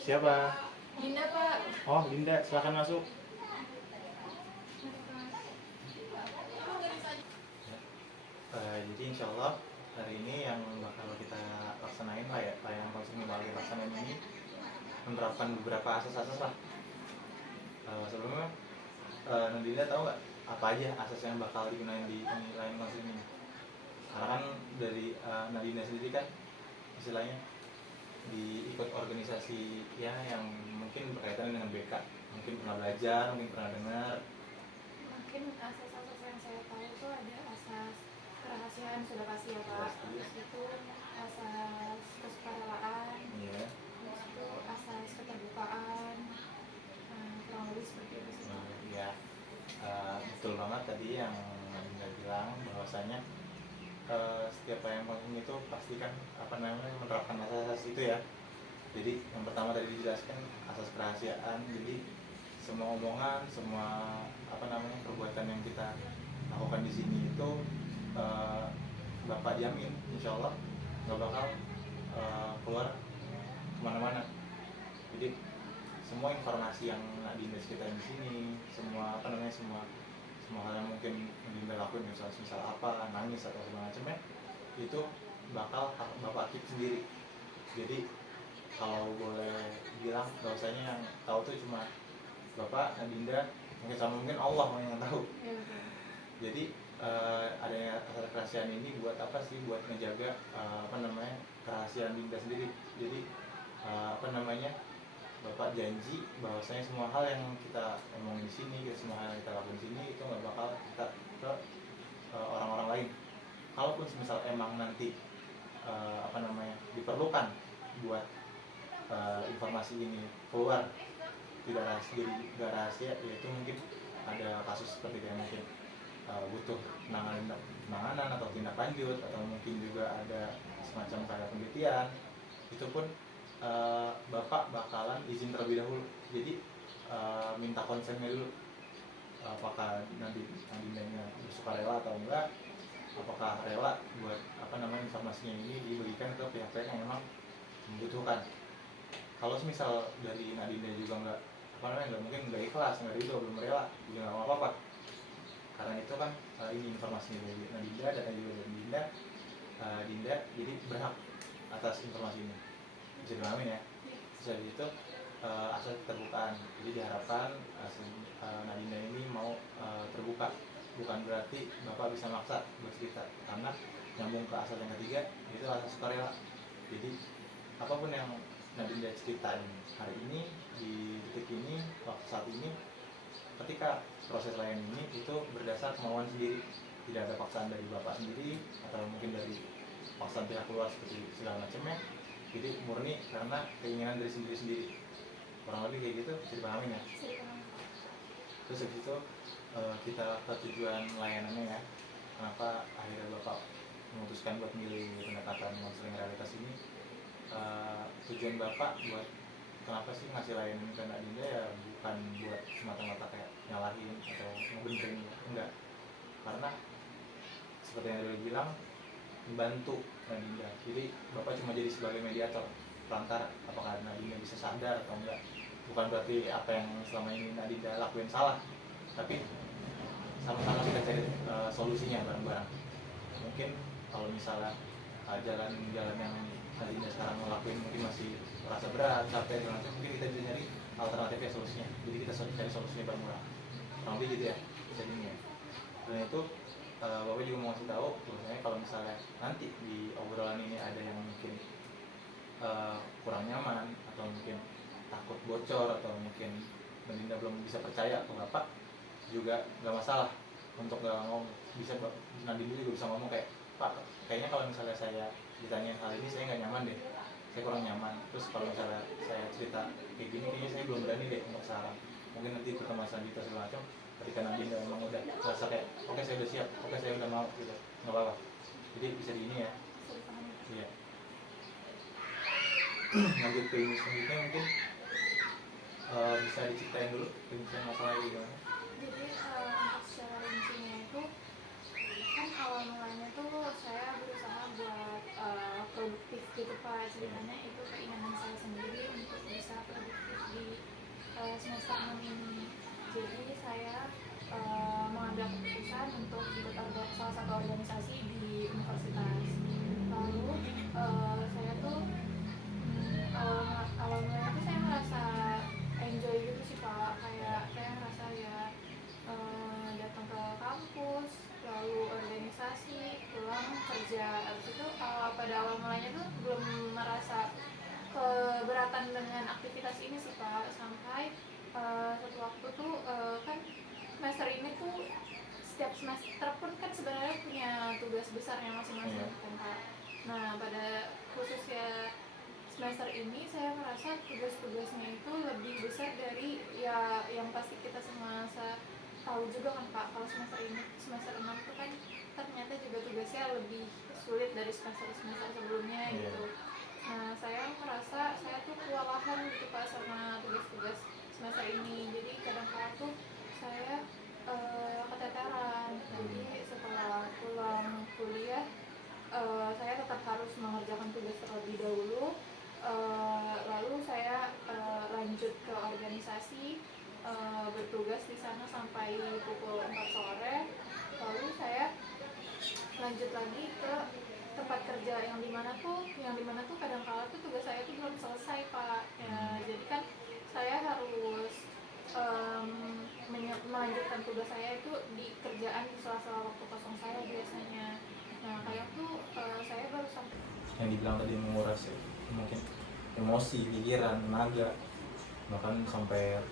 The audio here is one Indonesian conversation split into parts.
Siapa? Dinda, Pak. Oh, Dinda, silakan masuk. Jadi insya Allah hari ini yang bakal kita laksanain lah ya, yang konsumsi bakal kita laksanain ini menerapkan beberapa asas-asas lah. Sebelumnya, Nadine tahu nggak apa aja asas yang bakal digunain di penilaian konsum ini? Karena kan dari Nadine sendiri kan istilahnya diikut organisasi ya yang mungkin berkaitan dengan BK, mungkin pernah belajar, mungkin pernah dengar. Mungkin asas-asas yang saya tahu itu ada asas kerahasiaan, sudah pasti ya Pak. Terus itu asas kesukarelaan. Iya. Terus itu asas keterbukaan. Kurang lebih seperti itu sih. Ya, betul banget tadi yang Anda bilang bahwasanya setiap yang konsum itu pasti kan menerapkan asas-asas itu ya. Jadi yang pertama tadi dijelaskan asas kerahasiaan. Jadi semua omongan, semua perbuatan yang kita lakukan di sini itu Bapak jamin insya Allah nggak bakal keluar kemana-mana. Jadi semua informasi yang Nadine ceritain di sini, semua semua hal yang mungkin Nadine lakuin, misal apa, nangis atau segala macamnya, itu bakal Bapak keep sendiri. Jadi kalau boleh bilang bahwasanya yang tahu tuh cuma Bapak, Nadine, mungkin Allah yang tahu. Jadi adanya asas kerahasiaan ini buat apa sih? Buat ngejaga kerahasiaan Dinda sendiri. Jadi Bapak janji bahwasanya semua hal yang kita omongin di sini, semua hal yang kita lakuin di sini itu nggak bakal kita ke orang-orang lain. Kalaupun misal emang nanti diperlukan buat informasi ini keluar tidak rahasia, jadi nggak rahasia, yaitu mungkin ada kasus seperti yang mungkin butuh penanganan atau tindak lanjut, atau mungkin juga ada semacam kayak penelitian, itu pun Bapak bakalan izin terlebih dahulu. Jadi minta konsennya dulu, apakah nanti Nadine bersukarela atau enggak, apakah rela buat informasinya ini diberikan ke pihak-pihak yang memang membutuhkan. Kalau misal dari Nadine juga nggak mungkin nggak ikhlas, nggak ridho, belum rela, juga nggak apa-apa. Karena itu kan ini informasinya dari Nadine, data juga dari Dinda, jadi berhak atas informasi ini. Bisa dipahamin ya. Terus dari itu asal keterbukaan. Jadi diharapkan Nadine ini mau terbuka. Bukan berarti Bapak bisa maksa bercerita, karena nyambung ke asal yang ketiga, itu asas sukarela. Jadi apapun yang Nadine ceritain hari ini, di detik ini, waktu saat ini, ketika proses layanan ini itu berdasar kemauan sendiri, tidak ada paksaan dari Bapak sendiri atau mungkin dari paksaan pihak luar seperti segala macamnya. Jadi murni karena keinginan dari sendiri, kurang lebih kayak gitu. Bisa dipahamin ya. Terus habis itu kita ke tujuan layanannya ya, kenapa akhirnya Bapak memutuskan buat milih pendekatan konseling realitas ini. Tujuan Bapak buat kenapa sih ngasih layanan ke Nadine ya bukan buat semata-mata kayak nyalahin atau ngebenerin, enggak. Karena seperti yang udah bilang, membantu Nadine. Jadi Bapak cuma jadi sebagai mediator, perantara, apakah Nadine bisa sadar atau enggak. Bukan berarti apa yang selama ini Nadine lakuin salah, tapi sama-sama kita cari solusinya bareng-bareng. Mungkin kalau misalnya jalan-jalan yang Nadine sekarang ngelakuin mungkin masih merasa berat, capek, dan macam, mungkin kita bisa nyari alternatifnya, solusinya. Jadi kita cari solusinya bareng-bareng. Kurang lebih gitu ya jadinya. Dan itu Bapak juga mau kasih tahu bahwasanya kalau misalnya nanti di obrolan ini ada yang mungkin kurang nyaman, atau mungkin takut bocor, atau mungkin Nadine belum bisa percaya ke Bapak, juga nggak masalah untuk nggak ngomong. Bisa Nadine juga bisa ngomong kayak, Pak, kayaknya kalau misalnya saya ditanya hal ini saya nggak nyaman deh, saya kurang nyaman. Terus kalau misalnya saya cerita kayak gini, kayaknya saya belum berani deh untuk saran. Mungkin nanti pertemuan selanjutnya segala macam, ketika Nadine memang udah merasa kayak oke, saya udah siap, oke, saya udah mau gitu, nggak apa-apa. Jadi bisa di ini ya. Iya. Lanjut ke ini selanjutnya, mungkin bisa diceritain dulu rincian masalahnya gimana. Jadi untuk secara rincinya itu kan awal mulanya tuh saya berusaha buat produktif gitu Pak. Ceritanya itu keinginan saya sendiri untuk bisa mengambil keputusan untuk ikut salah satu organisasi di universitas. Lalu saya tuh awal mulanya tuh saya merasa enjoy gitu sih Pak, kayak saya merasa ya datang ke kampus, lalu organisasi, pulang kerja. Abis itu pada awal mulanya tuh belum merasa keberatan dengan aktivitas ini sih Pak, sampai suatu waktu tuh kan semester ini tuh setiap semester pun kan sebenarnya punya tugas besarnya masing-masing kan Pak. Nah pada khususnya semester ini saya merasa tugas-tugasnya itu lebih besar dari ya yang pasti kita semua tahu juga kan Pak, kalau semester ini semester 6 itu kan ternyata juga tugasnya lebih sulit dari semester-semester sebelumnya gitu. Nah saya merasa saya tuh kewalahan gitu Pak sama tugas-tugas semester ini, jadi kadang-kadang tuh saya keteteran. Jadi setelah pulang kuliah saya tetap harus mengerjakan tugas terlebih dahulu, lalu saya lanjut ke organisasi, bertugas di sana sampai pukul 4 sore, lalu saya lanjut lagi ke tempat kerja yang dimana tuh kadang-kala tuh tugas saya tuh belum selesai Pak ya, jadi kan saya harus melanjutkan tugas saya itu di kerjaan di sela-sela waktu kosong saya biasanya. Nah kayak tuh saya baru sampai yang dibilang tadi menguras ya, mungkin emosi, pikiran, tenaga, bahkan sampai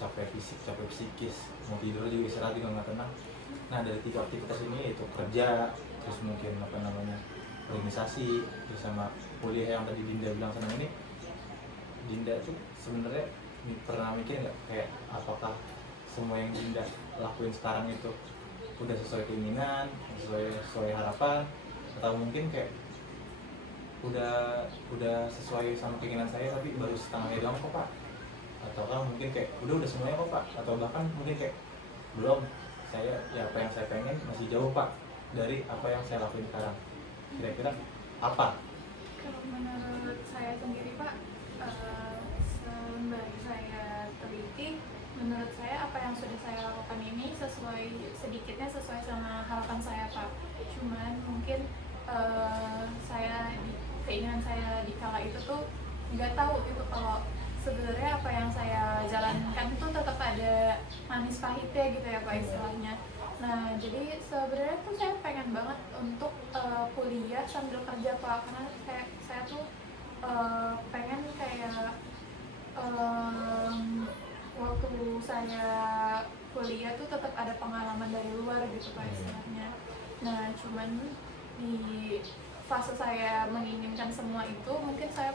capek fisik, capek psikis, mau tidur juga istirahat juga nggak tenang. Nah dari 3 aktivitas ini yaitu kerja, terus mungkin organisasi, terus sama kuliah yang tadi Dinda bilang senang ini, Dinda tuh sebenarnya pernah mikir nggak kayak apakah semua yang Dinda lakuin sekarang itu udah sesuai keinginan, sesuai harapan, atau mungkin kayak udah sesuai sama keinginan saya tapi baru setengahnya doang kok Pak, ataukah mungkin kayak udah semuanya kok Pak, atau bahkan mungkin kayak belum, saya ya apa yang saya pengen masih jauh Pak dari apa yang saya lakuin sekarang. Kira-kira apa? Kalau menurut saya sendiri Pak, sembari saya teliti, menurut saya apa yang sudah saya lakukan ini sedikitnya sesuai sama harapan saya Pak. Cuman mungkin keinginan saya di kala itu tuh nggak tahu gitu kalau sebenarnya apa yang saya jalankan itu tetap ada manis pahitnya gitu ya Pak istilahnya. Nah jadi sebenarnya tuh saya pengen banget untuk kuliah sambil kerja Pak, karena saya tuh pengen kayak waktu saya kuliah tuh tetap ada pengalaman dari luar gitu Pak istilahnya. Nah cuman di fase saya menginginkan semua itu mungkin saya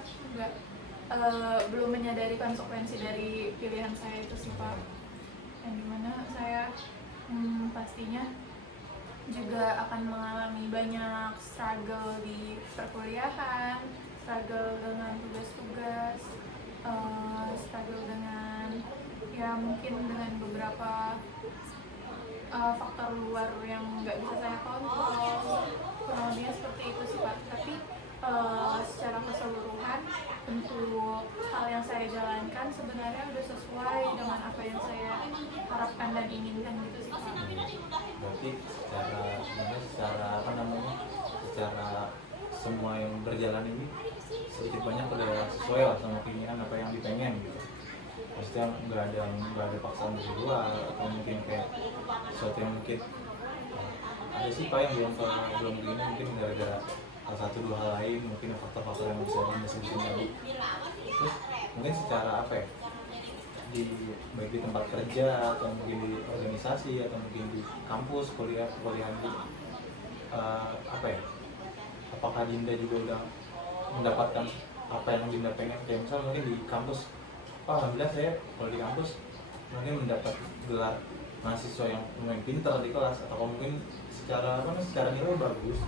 belum menyadari konsekuensi dari pilihan saya itu sih Pak, yang dimana saya pastinya juga akan mengalami banyak struggle di perkuliahan, struggle dengan tugas-tugas, struggle dengan ya mungkin dengan beberapa faktor luar yang nggak bisa saya kontrol, kurang lebihnya seperti itu sih Pak. Tapi secara keseluruhan untuk hal yang saya jalankan sebenarnya udah sesuai dengan apa yang saya harapkan dan inginkan gitu sih Pak. Berarti secara semua yang berjalan ini sedikit banyak udah sesuai lah sama keinginan apa yang dipengen gitu. Maksudnya nggak ada paksaan dari luar, atau mungkin kayak sesuatu yang mungkin ada sih Pak yang belum begini, mungkin gara-gara salah satu dua hal lain, mungkin faktor-faktor yang bisa disebutin tadi. Terus mungkin secara apa ya, baik di tempat kerja atau mungkin di organisasi atau mungkin di kampus kuliahan gitu, apa ya, apakah Dinda juga udah mendapatkan apa yang Dinda pengen? Kayak misal mungkin di kampus, alhamdulillah saya kalau di kampus mungkin mendapat gelar mahasiswa yang lumayan pintar di kelas, atau mungkin secara nilai bagus,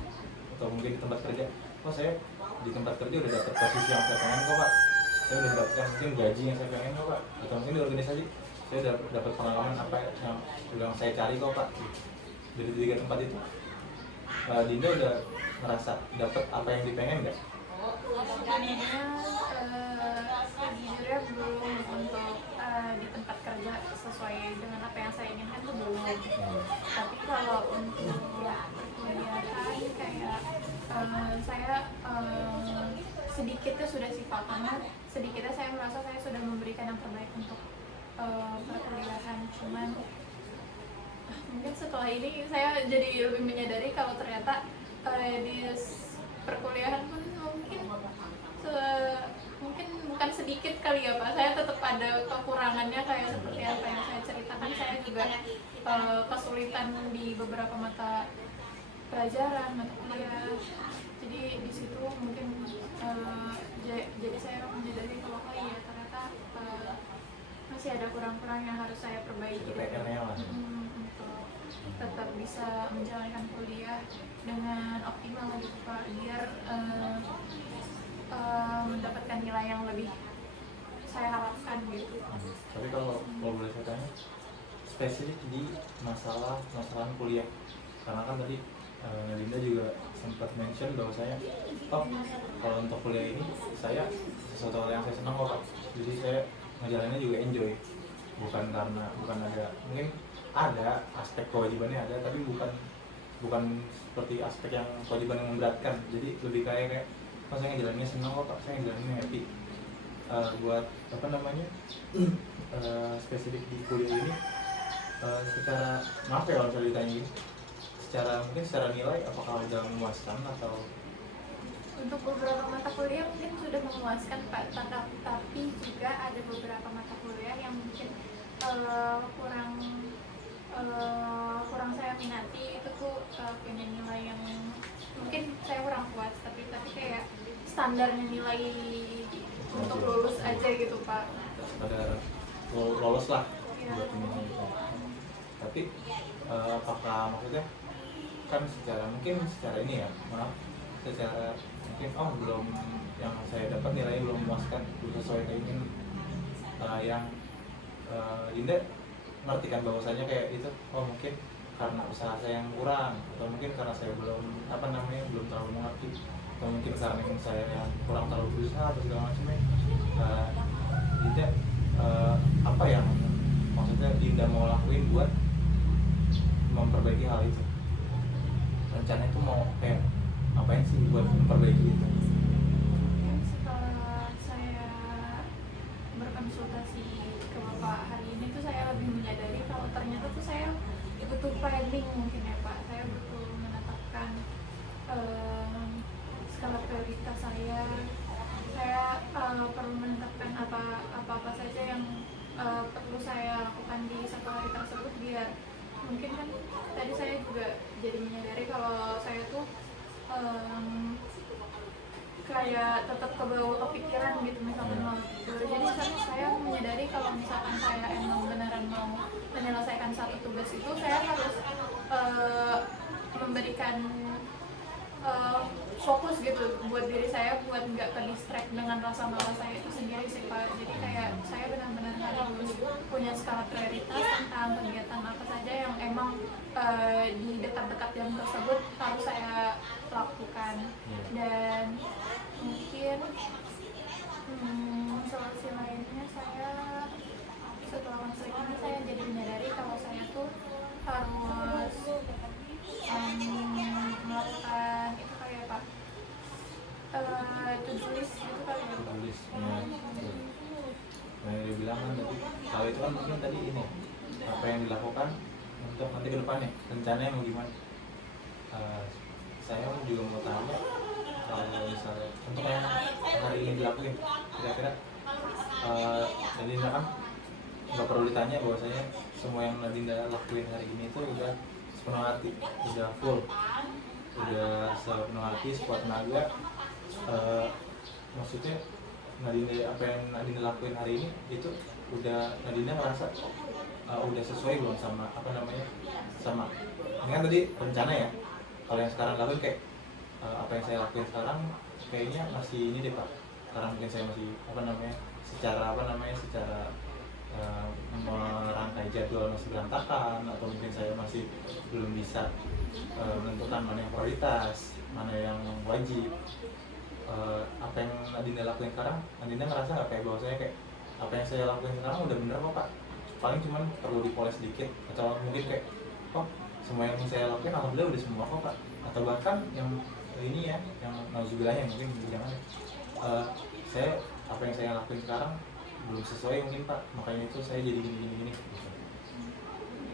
atau mungkin di tempat kerja, saya di tempat kerja udah dapat posisi yang saya pengen kok Pak, saya udah dapatkan mungkin gaji yang saya pengen kok Pak, atau mungkin di organisasi saya udah dapat pengalaman apa yang saya cari kok Pak. Dari 3 tempat itu Dinda udah merasa dapat apa yang dipengen nggak? Sejujurnya belum, untuk di tempat kerja sesuai dengan apa yang saya inginkan tuh belum. sedikitnya sudah sih Pak, karena sedikitnya saya merasa saya sudah memberikan yang terbaik untuk perkuliahan. Cuman mungkin setelah ini saya jadi lebih menyadari kalau ternyata di perkuliahan pun mungkin bukan sedikit kali ya Pak, saya tetap ada kekurangannya kayak seperti apa yang saya ceritakan. Saya juga kesulitan di beberapa mata pelajaran, mata kuliah. Jadi di situ mungkin jadi saya menyadari kalau oh iya ternyata masih ada kurang-kurang yang harus saya perbaiki untuk tetap bisa menjalankan kuliah dengan optimal gitu Pak, biar mendapatkan nilai yang lebih saya harapkan gitu. Tapi kalau boleh saya tanya spesifik di masalah kuliah, karena kan tadi Dinda juga sempat mention bahwa saya kalau untuk kuliah ini saya sesuatu hal yang saya senang kok Pak. Jadi saya ngejalaninnya juga enjoy, bukan ada mungkin ada aspek kewajibannya ada, tapi bukan seperti aspek yang kewajiban yang memberatkan. Jadi lebih kayak saya ngejalaninnya senang kok Pak, saya ngejalaninnya happy. Buat spesifik di kuliah ini secara maaf ya kalau saya ditanya ini, mungkin secara nilai apakah udah memuaskan atau untuk beberapa mata kuliah mungkin sudah memuaskan Pak, tapi juga ada beberapa mata kuliah yang mungkin kurang saya minati. Itu tuh punya nilai yang mungkin saya kurang puas, tapi kayak standarnya nilai untuk lulus aja gitu Pak. pada lolos lah Ya. buat ini. Tapi apakah maksudnya kan secara ini ya, maaf, secara mungkin belum, yang saya dapat nilainya belum memuaskan, belum sesuai keinginan yang Dinda ngerti kan bahwasanya kayak itu mungkin karena usaha saya yang kurang, atau mungkin karena saya belum terlalu mengerti, atau mungkin karena saya yang kurang terlalu berusaha atau segala macamnya. Dinda apa yang maksudnya Dinda mau lakuin buat memperbaiki hal itu? Rencananya itu mau kayak ngapain sih buat memperbaiki itu? Setelah saya berkonsultasi ke Bapak hari ini tuh saya lebih menyadari kalau ternyata tuh saya butuh planning mungkin ya Pak. Saya butuh menetapkan skala prioritas saya. Saya perlu menetapkan apa saja yang perlu saya lakukan di satu hari tersebut, biar mungkin kan tadi saya juga jadi menyadari kalau saya tuh kayak tetap kebawa kepikiran gitu misalkan mau tidur. Jadi saya menyadari kalau misalkan saya emang beneran mau menyelesaikan satu tugas itu, saya harus memberikan fokus gitu buat diri saya, buat nggak ke distract dengan rasa malas saya itu sendiri sih Pak. Jadi kayak saya benar-benar harus punya skala prioritas tentang kegiatan apa saja yang emang di dekat-dekat jam tersebut harus saya lakukan. Dan mungkin solusi lainnya, saya setelah konflik ini saya jadi menyadari kalau saya tuh harus melakukan itu kayak Pak to-do list gitu kali ya. To-do list, yang dibilang kan tadi, kalau itu kan mungkin tadi ini apa yang dilakukan untuk nanti ke depannya, rencananya mau gimana. Saya juga mau tanya, kalau misalnya untuk yang hari ini dilakuin, kira-kira Nadinda kan nggak perlu ditanya bahwasanya semua yang Nadinda lakuin hari ini itu udah sepenuh hati, udah full, udah sepenuh hati, sekuat tenaga. Maksudnya apa yang Nadinda lakuin hari ini itu udah Nadinda merasa udah sesuai belum sama sama ini kan tadi rencana ya. Kalau yang sekarang lakuin kayak apa yang saya lakuin sekarang kayaknya masih ini deh Pak, karena mungkin saya masih secara merangkai jadwal masih berantakan, atau mungkin saya masih belum bisa menentukan mana yang prioritas, mana yang wajib. Apa yang Nadinda lakuin sekarang, Nadinda ngerasa nggak kayak bahwasanya kayak apa yang saya lakuin sekarang udah bener kok Pak, paling cuman perlu dipoles sedikit, atau mungkin kayak semua yang saya lakuin alhamdulillah udah semua kok Pak, atau bahkan yang ini ya, yang nauzubillah yang mungkin jangan saya apa yang saya lakuin sekarang belum sesuai mungkin Pak, makanya itu saya jadi gini gitu.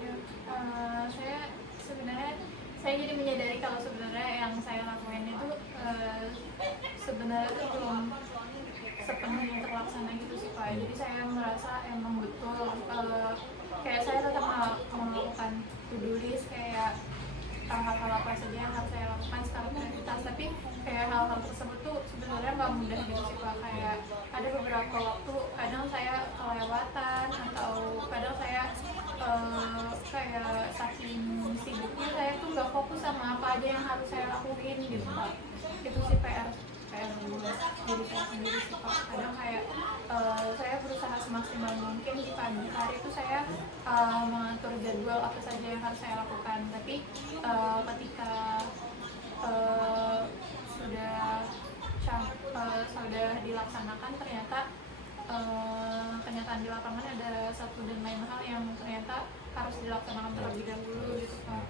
Ya, saya sebenarnya saya jadi menyadari kalau sebenarnya yang saya lakuin itu sebenarnya itu belum sepenuhnya terlaksana gitu sih Pak. Jadi saya merasa emang betul kayak saya tetap melakukan to-do list kayak hal-hal apa saja yang harus saya lakukan secara prioritas, tapi kayak hal-hal tersebut tuh sebenarnya nggak mudah gitu sih Pak. Kayak ada beberapa waktu kadang saya kelewatan atau kadang saya kayak saking sibuknya saya tuh nggak fokus sama apa aja yang harus saya lakuin gitu Pak. Itu sih PR buat diri saya sendiri sih Pak. Kadang kayak saya berusaha semaksimal mungkin di pagi hari itu saya mengatur jadwal apa saja yang harus saya lakukan, tapi ketika sudah dilaksanakan ternyata kenyataan di lapangan ada satu dan lain hal yang ternyata harus dilaksanakan terlebih dahulu gitu Pak.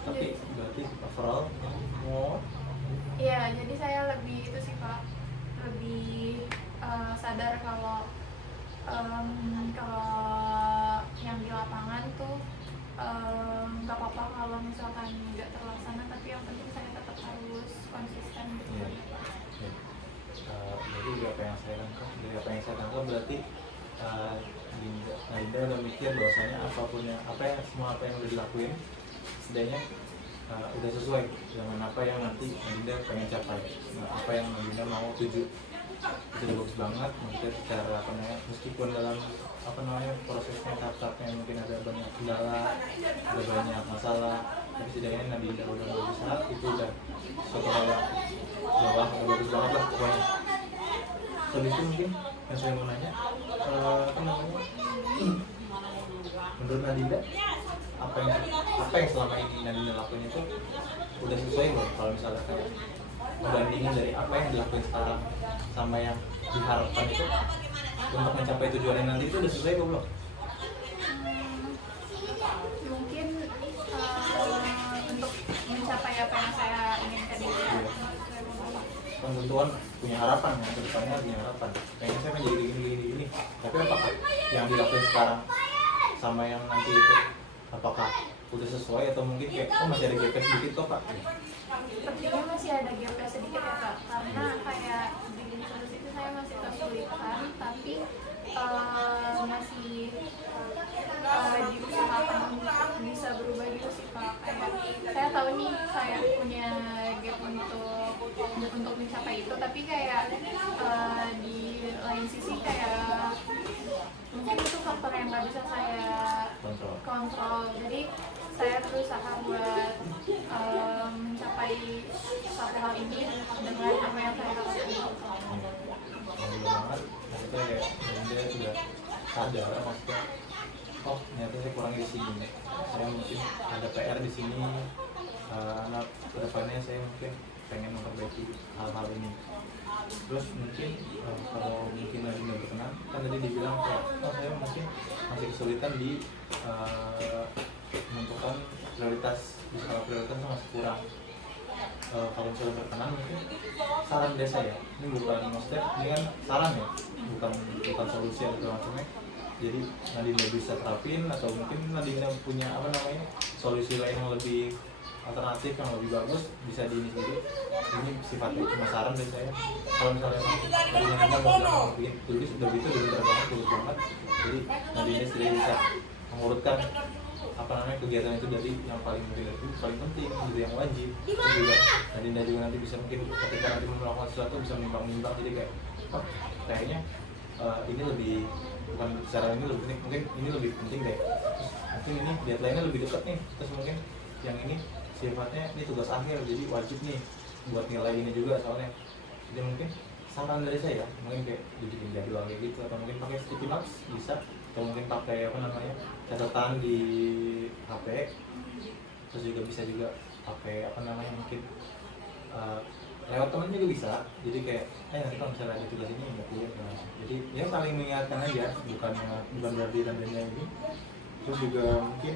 Tapi berarti overall mau Iya, jadi saya lebih itu sih Pak, lebih sadar kalau yang di lapangan tuh nggak apa-apa kalau misalkan nggak terlaksana, tapi yang penting saya tetap harus konsisten gitu. ya. Jadi apa yang saya tangkap berarti Dinda udah mikir bahwasanya apa yang udah dilakuin setidaknya udah sesuai dengan apa yang nanti Dinda pengen capai, apa yang Dinda mau tuju. Itu udah bagus banget, mungkin secara meskipun dalam prosesnya tahap-tahapnya mungkin ada banyak kendala, ada banyak masalah, tapi setidaknya Dinda udah berusaha, itu udah suatu hal yang udah bagus banget lah pokoknya. Lebih itu mungkin yang saya mau nanya, menurut Nadinda apa yang selama ini Nadinda lakuin itu udah sesuai belum? Kalau misalnya kayak membandingin dari apa yang dilakuin sekarang sama yang diharapkan itu untuk mencapai tujuan nanti itu udah sesuai belum? Mungkin untuk mencapai apa yang saya inginkan itu Kan tentuan punya harapan ya, kedepannya punya harapan. Kayaknya saya menjadi gini. Tapi apakah yang dilakuin sekarang sama yang nanti itu apakah udah sesuai atau mungkin kayak masih ada gap sedikit kok Pak? sepertinya masih ada gap sedikit ya Pak, karena kayak di lingkungan itu saya masih kesulitan, tapi masih diusahakan untuk bisa berubah gitu sih Pak. Kayak saya tahu nih saya punya gap untuk mencapai itu, tapi kayak di lain sisi kayak mungkin itu faktor yang nggak bisa saya kontrol. Jadi saya berusaha buat mencapai satu hal ini dengan apa yang saya lakukan. Banget, maksudnya kayak dia sudah sadar, maksudnya ternyata saya kurang di sini, saya mungkin ada PR di sini, kedepannya saya mungkin pengen memperbaiki hal-hal ini. Terus mungkin kalau mungkin lagi nggak berkenan, kan tadi dibilang kayak saya mungkin masih kesulitan di menentukan prioritas, di skala prioritas masih kurang. Kalau misalnya berkenan mungkin saran dari saya, ini bukan maksudnya ini kan saran ya, bukan solusi atau macamnya. Jadi Nadinda bisa terapin atau mungkin Nadinda punya solusi lain yang lebih alternatif yang lebih bagus bisa diinisiasi. Ini sifatnya cuma saran dari saya. Kalau misalnya Nadinda mau bikin tulis udah gitu udah banget, bagus banget. Jadi Nadinda sudah bisa mengurutkan kegiatan itu dari yang paling penting gitu, yang wajib. Terus juga Nadinda juga nanti bisa mungkin ketika nanti melakukan sesuatu bisa menimbang, jadi kayak kayaknya ini lebih bukan secara ini lebih penting, mungkin ini lebih penting deh. Terus mungkin ini deadline-nya lebih dekat nih, terus mungkin yang ini sifatnya ini tugas akhir jadi wajib nih buat nilai ini juga soalnya. Jadi mungkin saran dari saya mungkin kayak dibikin jadwal kayak gitu, atau mungkin pakai sticky notes bisa, atau mungkin pakai catatan di HP. Terus juga bisa juga pakai mungkin lewat temen juga bisa. Jadi kayak nanti kalau misalnya ada tugas ini nggak perlu jadi ya saling mengingatkan aja, bukan berarti tandanya ini. Terus juga mungkin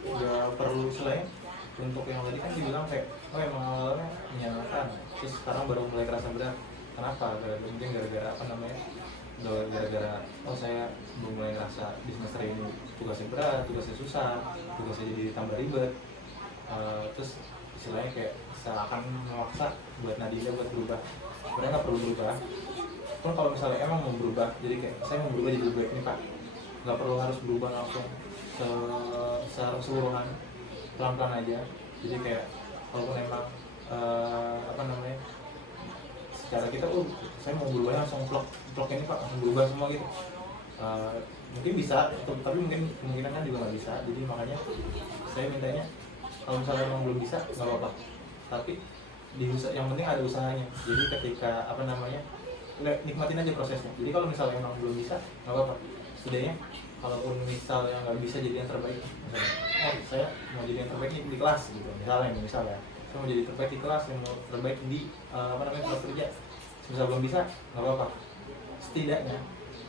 nggak perlu selain untuk yang tadi kan dibilang kayak oh emang awalnya menyenangkan terus sekarang baru mulai kerasa berat. Kenapa? Mungkin gara-gara apa namanya, gara-gara oh saya belum mulai ngerasa di semester ini tugasnya berat, tugasnya susah, tugasnya jadi tambah ribet. Terus istilahnya kayak seakan memaksa buat Nadila buat berubah. Sebenarnya nggak perlu berubah. Pun kalau misalnya emang mau berubah, jadi kayak saya mau berubah jadi lebih baik nih Pak, nggak perlu harus berubah langsung secara keseluruhan, pelan-pelan aja. Jadi kayak walaupun emang apa namanya, secara kita saya mau berubahnya langsung vlog ini Pak, langsung berubah semua gitu. Mungkin bisa, tapi mungkin kemungkinan kan juga nggak bisa. Jadi makanya saya mintanya kalau misalnya emang belum bisa nggak apa-apa, tapi yang penting ada usahanya. Jadi ketika apa namanya, nikmatin aja prosesnya. Jadi kalau misalnya emang belum bisa nggak apa-apa, setidaknya kalaupun misalnya nggak bisa jadi yang terbaik, misalnya saya mau jadi yang terbaik di kelas gitu misalnya saya mau jadi terbaik di kelas, yang mau terbaik di apa namanya, kelas kerja. Misal belum bisa nggak apa-apa, setidaknya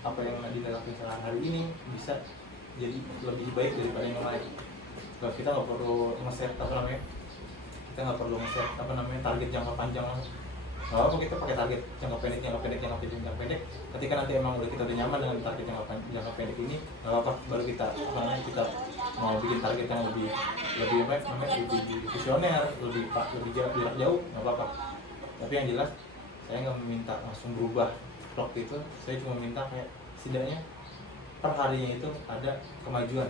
apa yang dilakukan hari ini bisa jadi lebih baik daripada yang lain. Kita nggak perlu nge-set apa namanya, kita nggak perlu nge-set apa namanya target jangka panjang langsung. Nggak apa, kita pakai target jangka pendek. Ketika nanti emang kita udah nyaman dengan target jangka pendek ini, nggak apa, baru kita apa namanya, kita mau bikin target yang lebih visioner, lebih jarak jauh, nggak apa-apa. Tapi yang jelas saya nggak meminta langsung berubah vlog itu, saya cuma minta kayak setidaknya per harinya itu ada kemajuan.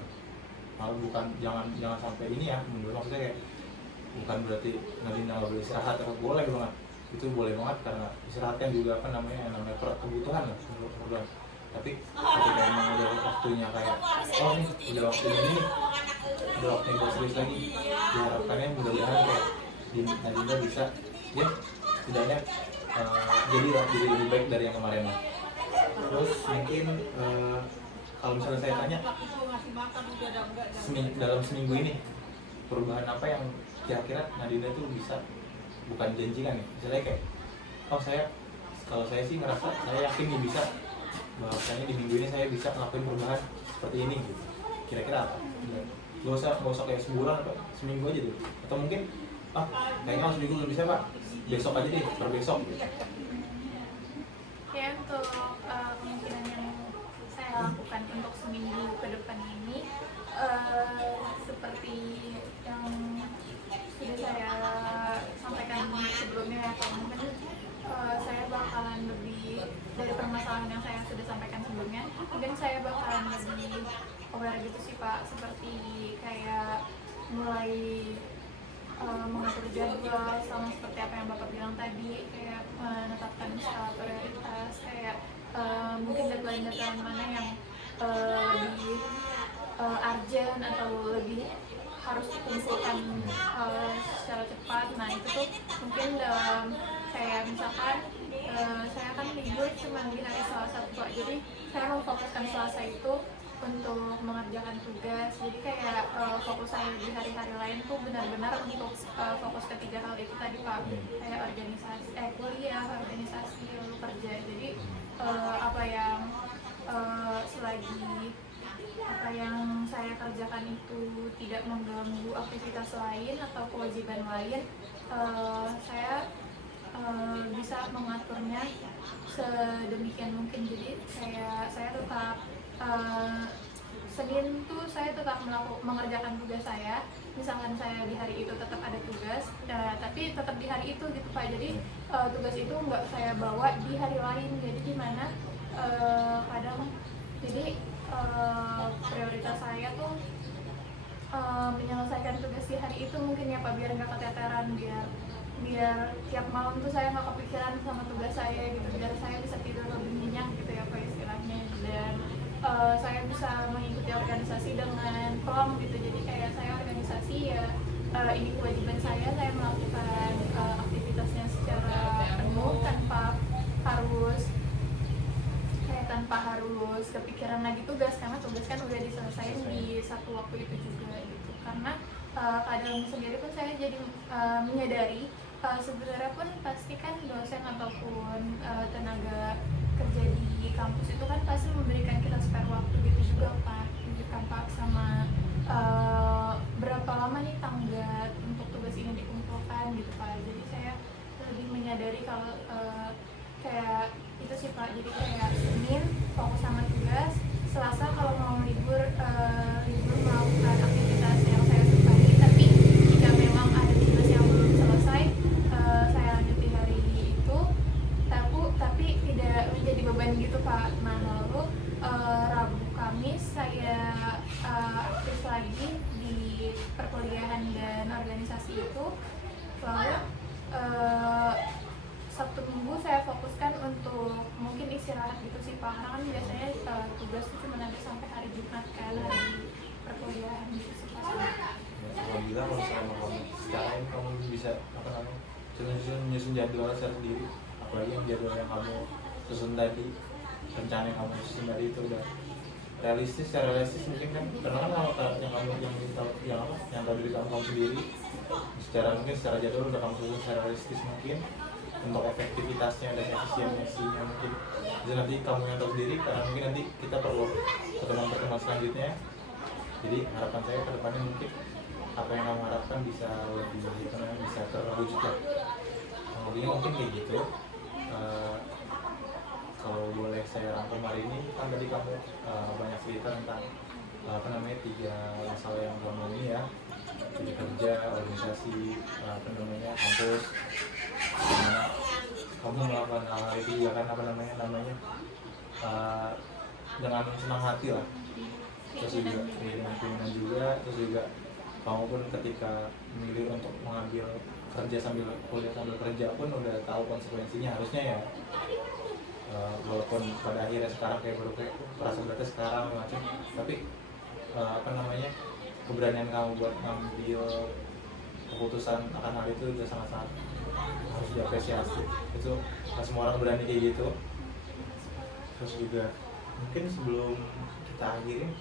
Bukan jangan sampai ini ya, menurut maksudnya kayak bukan berarti Nadina nggak boleh istirahat, atau boleh banget, itu boleh banget karena istirahat kan juga apa namanya, kebutuhan lah menurut. Tapi ketika emang udah waktunya kayak oh nih udah waktunya ini, udah waktunya buat serius lagi, diharapkannya mudah-mudahan kayak Nadina bisa ya setidaknya jadi lebih baik dari yang kemarin lah. Terus mungkin kalau misalnya saya tanya dalam seminggu ini perubahan apa yang kira-kira Nadina tuh bisa, bukan janjikan nih, misalnya kayak oh kalau saya sih ngerasa saya yakin nih bisa, bahwasanya di minggu ini saya bisa ngelakuin perubahan seperti ini gitu. Kira-kira apa? Gak usah kayak sebulan atau seminggu aja dulu, atau mungkin kayaknya seminggu belum bisa Pak, besok aja deh, besok gitu. Ya, untuk kemungkinan yang saya lakukan untuk seminggu ke depan ini seperti yang sudah saya sampaikan sebelumnya ya, kalau mungkin saya bakalan lebih dari permasalahan yang saya sudah sampaikan sebelumnya, mungkin saya bakalan lebih aware gitu sih Pak, seperti kayak mulai mengatur jadwal sama seperti apa yang Bapak bilang tadi, kayak menetapkan skala prioritas, kayak mungkin deadline mana yang lebih urgent atau lebih harus dikumpulkan secara cepat. Nah itu tuh mungkin dalam kayak misalkan saya kan libur cuma di hari Selasa Pak, jadi saya memfokuskan Selasa itu untuk mengerjakan tugas. Jadi kayak fokus saya di hari-hari lain tuh benar-benar untuk fokus ke 3 hal itu tadi Pak, kayak organisasi, kuliah, organisasi, lalu kerja. Jadi apa yang selagi apa yang saya kerjakan itu tidak mengganggu aktivitas lain atau kewajiban lain, saya bisa mengaturnya sedemikian mungkin. Jadi saya tetap Senin tuh saya tetap mengerjakan tugas saya. Misalkan saya di hari itu tetap ada tugas, tapi tetap di hari itu gitu Pak. Jadi tugas itu nggak saya bawa di hari lain. Jadi gimana kadang jadi prioritas saya tuh menyelesaikan tugas di hari itu mungkin ya Pak, biar nggak keteteran, biar tiap malam tuh saya nggak kepikiran sama tugas saya gitu, biar saya bisa tidur lebih nyenyak gitu ya Pak istilahnya. Dan saya bisa mengikuti organisasi dengan plong gitu. Jadi kayak saya organisasi ya ini kewajiban saya melakukan aktivitasnya secara penuh tanpa harus kepikiran lagi tugas, karena tugas kan udah diselesaikan di satu waktu itu juga gitu. Karena kadang sendiri pun saya jadi menyadari sebenarnya pun pasti kan dosen ataupun tenaga kerja di kampus itu kan pasti memberikan kita spare waktu gitu juga Pak, gitu kan Pak, sama berapa lama nih tanggap jadi kalau kayak itu sih Pak, jadi kayak Senin fokus sama tugas, Selasa kalau mau libur melakukan aktivitas yang saya sukai, tapi jika memang ada tugas yang belum selesai saya lanjut di hari itu, tapi tidak menjadi beban gitu Pak. Nah lalu Rabu Kamis saya aktif lagi di perkuliahan dan organisasi itu, lalu Sabtu Minggu saya fokuskan untuk mungkin istirahat gitu sih Pak, karena kan biasanya tugas itu cuma ada sampai hari Jumat kan, hari perkuliahan gitu sih Pak. Alhamdulillah kalau selama kamu sekarang kamu bisa apa namanya nyusun jadwal secara sendiri, apalagi yang jadwal yang kamu susun tadi, rencana yang kamu susun tadi itu udah realistis, secara realistis mungkin kan, karena kan kalau yang kamu yang tahu diri kamu sendiri, secara jadwal udah kamu susun secara realistis mungkin untuk efektivitasnya dan efisiensinya mungkin. Jadi nanti kamu yang tahu sendiri, karena mungkin nanti kita perlu pertemuan selanjutnya. Jadi harapan saya ke depannya mungkin apa yang kamu harapkan bisa lebih bisa terwujud lah. Intinya mungkin kayak gitu. Kalau boleh saya rangkum hari ini, kan tadi kamu banyak cerita tentang 3 masalah yang kamu ini ya, jadi kerja, organisasi, kampus, dimana kamu melakukan hal itu ya kan dengan senang hati lah, terus juga dengan keinginan juga, terus juga kamu pun ketika memilih untuk mengambil kerja sambil kuliah sambil kerja pun udah tahu konsekuensinya harusnya ya. Walaupun pada akhirnya sekarang baru perasa beratnya sekarang macam, tapi keberanian kamu buat ngambil keputusan akan hal itu udah sangat-sangat harus diapresiasi. Itu nggak semua orang berani kayak gitu. Terus juga mungkin sebelum kita akhirin,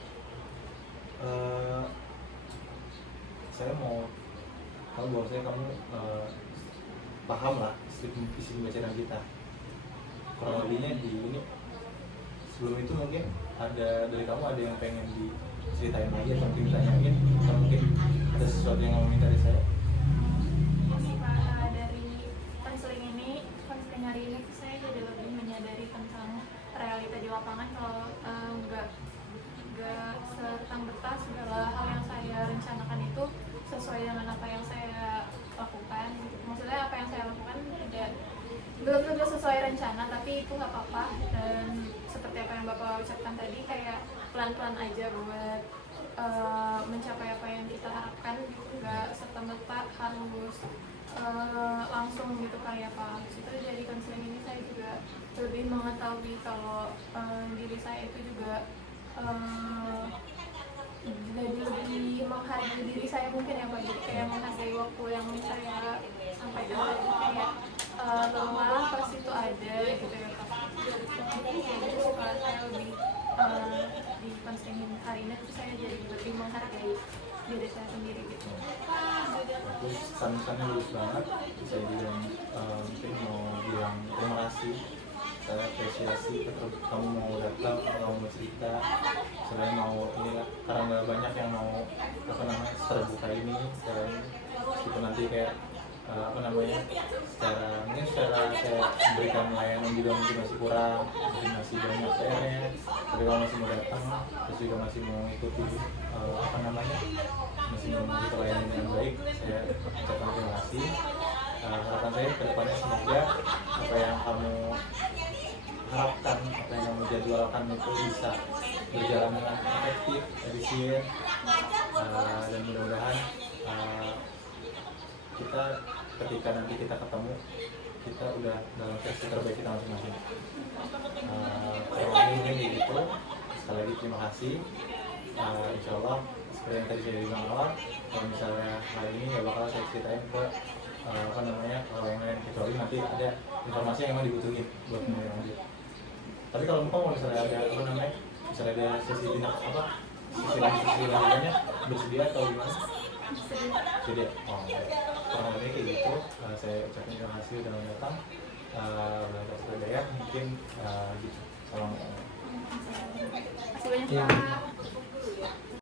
saya mau tahu bahwasanya kamu paham lah isi pembacaan kita. Kurang lebihnya di ini, sebelum itu mungkin ada dari kamu ada yang pengen diceritain lagi atau mungkin ditanyain, atau mungkin ada sesuatu yang mau minta dari saya? Ini Pak, dari konseling hari ini saya jadi lebih menyadari tentang realita di lapangan, kalau nggak serta-merta segala hal yang saya rencanakan itu sesuai dengan apa yang saya lakukan. Maksudnya apa yang saya lakukan belum tentu sesuai rencana, tapi itu nggak apa-apa. Dan seperti apa yang Bapak ucapkan tadi, kayak pelan-pelan aja buat mencapai apa yang kita harapkan, nggak serta-merta harus langsung gitu kayak Pak. Itu jadi konseling ini saya juga lebih mengetahui kalau diri saya itu juga jadi lebih menghargai diri saya mungkin ya Pak. Jadi kayak menghargai waktu yang saya sampaikan tadi, kayak lelah pas itu ada gitu ya Pak. Jadi supaya saya lebih di konseling hari ini tuh saya jadi lebih menghargai diri saya sendiri gitu. Bagus, pesan-pesannya bagus banget. Saya juga mungkin mau bilang terima kasih, saya apresiasi kamu mau datang, kamu mau cerita, selain mau inilah, karena nggak banyak yang mau terbuka ini, dan meskipun nanti kayak secara saya berikan layanan juga mungkin masih kurang, mungkin masih banyak PR-nya, tapi kalau masih mau datang, terus juga masih mau ikuti masih mau mengikuti layanan yang baik, saya ucapkan terima kasih. Harapan saya ke depannya semoga apa yang kamu harapkan, apa yang kamu jadwalkan itu bisa berjalan dengan efektif, efisien, dan mudah-mudahan kita ketika nanti kita ketemu, kita udah dalam versi terbaik kita masing-masing. Mungkin gitu. Sekali lagi terima kasih. Insya Allah seperti yang tadi saya bilang awal, kalau misalnya hari ini nggak bakal saya ceritain ke kalau yang lain, kecuali nanti ada informasi yang memang dibutuhin buat yang lanjut. Tapi kalau mau misalnya ada misalnya ada sesi lanjutannya, bersedia atau gimana? Jadi kurang lebih kayak gitu. Saya ucapkan terima kasih sudah datang. Mungkin gitu. Salam. Terima kasih banyak Pak.